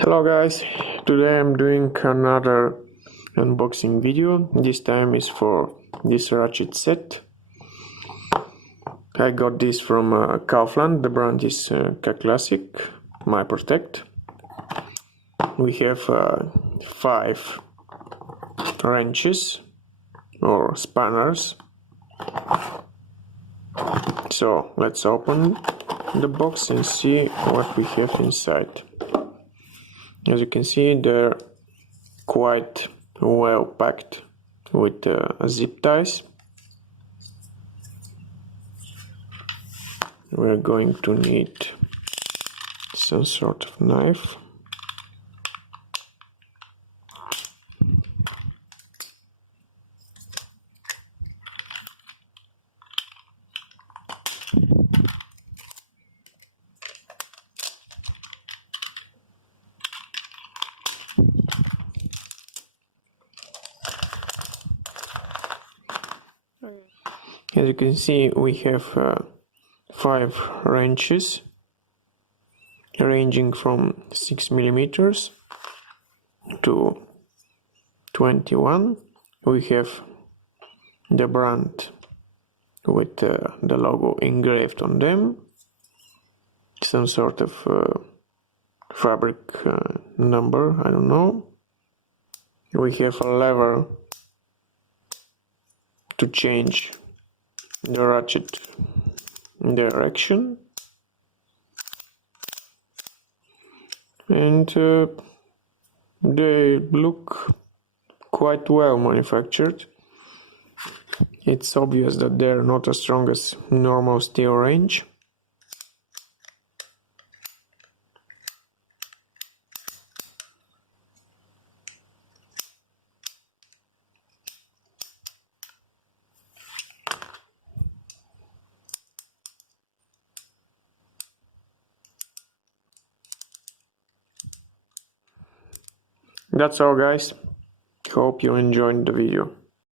Hello guys, today I'm doing another unboxing video. This time is for this Ratchet set. I got this from Kaufland. The brand is Classic, myProtect. We have 5 wrenches or spanners. So let's open the box and see what we have inside. As you can see, they're quite well packed with zip ties. We're going to need some sort of knife. As you can see, we have 5 wrenches ranging from 6 millimeters to 21. We have the brand with the logo engraved on them, some sort of fabric number, I don't know. We have a lever to change the ratchet direction, and they look quite well manufactured. It's obvious that they're not as strong as normal steel wrench. That's all guys, hope you enjoyed the video.